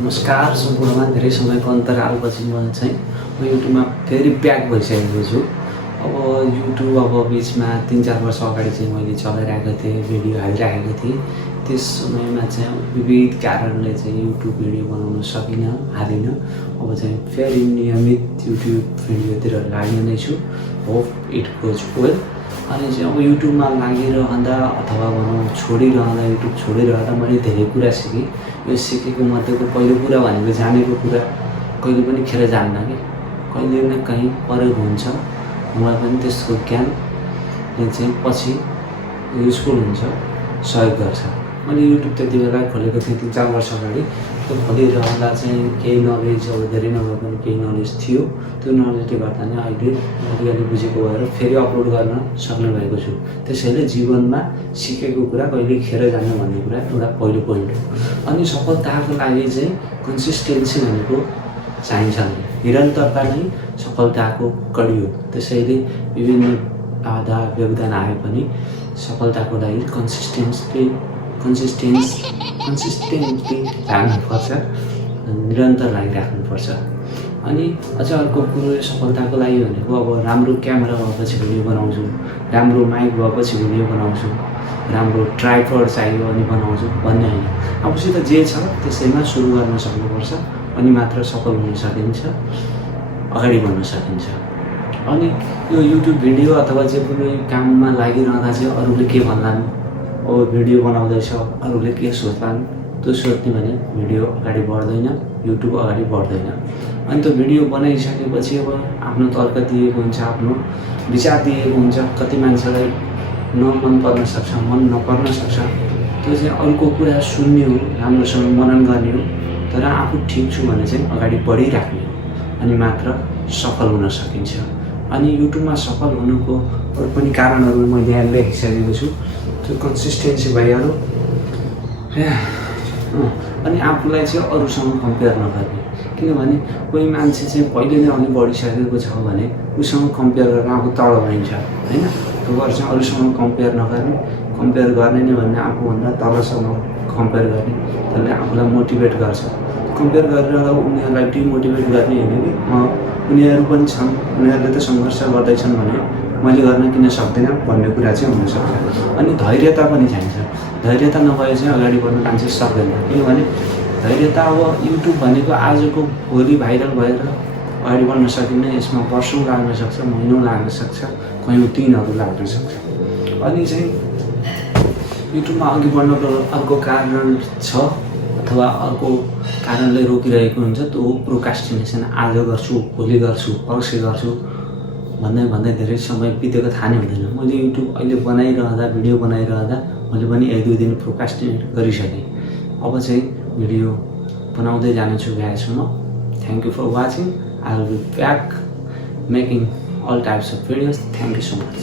नमस्कार सम्पूर्णमा धेरै समयको अन्तरालपछि म युट्युबमा फेरि ब्याक भइसकेको छु। अब युट्युब बिचमा 3-4 वर्ष अगाडि चाहिँ मैले चलाइरहेको थिएँ, भिडियो हालिरहेको थिएँ। त्यस समयमा चाहिँ विविध कारणले चाहिँ युट्युब भिडियो बनाउन सकिनँ, हालिनँ। अब चाहिँ फेरि नियमित युट्युब भिडियोतिर लाग्ने नै छु। Hope it goes well. अनि चाहिँ अब युट्युबमा लागिरहँदा अथवा भनौँ छोडिरहँदा, युट्युब छोडिरहँदा मैले धेरै कुरा सिकेँ। यो सिकेको मध्येको पहिलो कुरा भनेको जानेको कुरा कहिले पनि खेर जान्न कि कहिले न कहीँ प्रयोग हुन्छ। मलाई पनि त्यसको ज्ञानले चाहिँ पछि युजफुल हुन्छ, सहयोग गर्छ। मैले युट्युब त्यति बेला खोलेको थिएँ 3-4 वर्ष अगाडि। त्यो खोलिरहँदा चाहिँ केही नलेज, अब धेरै नभए पनि केही नलेज थियो। त्यो नलेजले गर्दा नै अहिले अलिअलि बुझेको भएर फेरि अपलोड गर्न सक्ने भएको छु। त्यसैले जीवनमा सिकेको कुरा कहिले खेर जान्न भन्ने कुरा एउटा पहिलो पोइन्ट हो। अनि सफलताको लागि चाहिँ कन्सिस्टेन्सी भनेको चाहिन्छ। निरन्तरता नै सफलताको कडी हो। त्यसैले विभिन्न बाधा व्यवधान आए पनि सफलताको लागि कन्सिस्टेन्टली लाग्नुपर्छ, निरन्तर लागिराख्नुपर्छ। अनि अझ अर्को कुरो सफलताको लागि भनेको अब राम्रो क्यामेरा भएपछि भिडियो बनाउँछु, राम्रो माइक भएपछि भिडियो बनाउँछु, राम्रो ट्राइपड चाहियो अनि बनाउँछु भन्ने होइन। आफूसित जे छ त्यसैमा सुरु गर्न सक्नुपर्छ अनि मात्र सफल हुन सकिन्छ, अगाडि बढ्न सकिन्छ। अनि यो युट्युब भिडियो अथवा जे कुनै काममा लागिरहँदा चाहिँ अरूले के भन्लान्, अब भिडियो बनाउँदैछ अरूले के सोच्लान्, त्यो सोच्ने भने भिडियो अगाडि बढ्दैन, युट्युब अगाडि बढ्दैन। अनि त्यो भिडियो बनाइसकेपछि अब आफ्नो तर्क दिएको हुन्छ, आफ्नो विचार दिएको हुन्छ। कति मान्छेलाई नमन पर्न सक्छ, मन नपर्न सक्छ। त्यो चाहिँ अरूको कुरा सुन्ने हो, राम्रोसँग मनन गर्ने हो। तर आफू ठिक छु भने चाहिँ अगाडि बढिराख्ने हो अनि मात्र सफल हुन सकिन्छ। अनि युट्युबमा सफल हुनुको अरू पनि कारणहरू मैले यहाँ लेखिसकेको छु। त्यो कन्सिस्टेन्सी भइहाल्यो। अनि आफूलाई चाहिँ अरूसँग कम्पेयर नगर्ने। किनभने कोही मान्छे चाहिँ पहिले नै अघि बढिसकेको छ भने उसँग कम्पेयर गरेर आफू तल भइन्छ होइन। त्यो भएर चाहिँ अरूसँग कम्पेयर नगर्ने। कम्पेयर गर्ने नै भन्ने आफूभन्दा तलसँग कम्पेयर गर्ने। त्यसले आफूलाई मोटिभेट गर्छ। कम्पेयर गरेर उनीहरूलाई डिमोटिभेट गर्ने होइन कि उनीहरू पनि छन्, उनीहरूले त सङ्घर्ष गर्दैछन् भने मैले गर्न किन सक्दिनँ भन्ने कुरा चाहिँ हुनसक्छ। अनि धैर्यता पनि चाहिन्छ। धैर्यता नभए चाहिँ अगाडि बढ्न मान्छे सक्दैन। किनभने धैर्यता अब युट्युब भनेको आजको भोलि भाइरल भएर अगाडि बढ्न सकिन्न। यसमा वर्षौँ लाग्न सक्छ, महिनौँ लाग्न सक्छ, कयौँ दिनहरू लाग्न सक्छ। अनि चाहिँ युट्युबमा अघि बढ्नको अर्को कारण छ अथवा अर्को कारणले रोकिरहेको हुन्छ, त्यो हो प्रोक्रास्टिनेसन। आज गर्छु, भोलि गर्छु, पर्सि गर्छु भन्दै धेरै समय बितेको थाहा नै हुँदैन। मैले युट्युब अहिले बनाइरहँदा, भिडियो बनाइरहँदा मैले पनि 1-2 दिन प्रोक्रास्टिनेट गरिसकेँ। अब चाहिँ भिडियो बनाउँदै जानेछु भ्याएसम्म। Thank you for watching. I will be back making all types of videos. Thank you so much.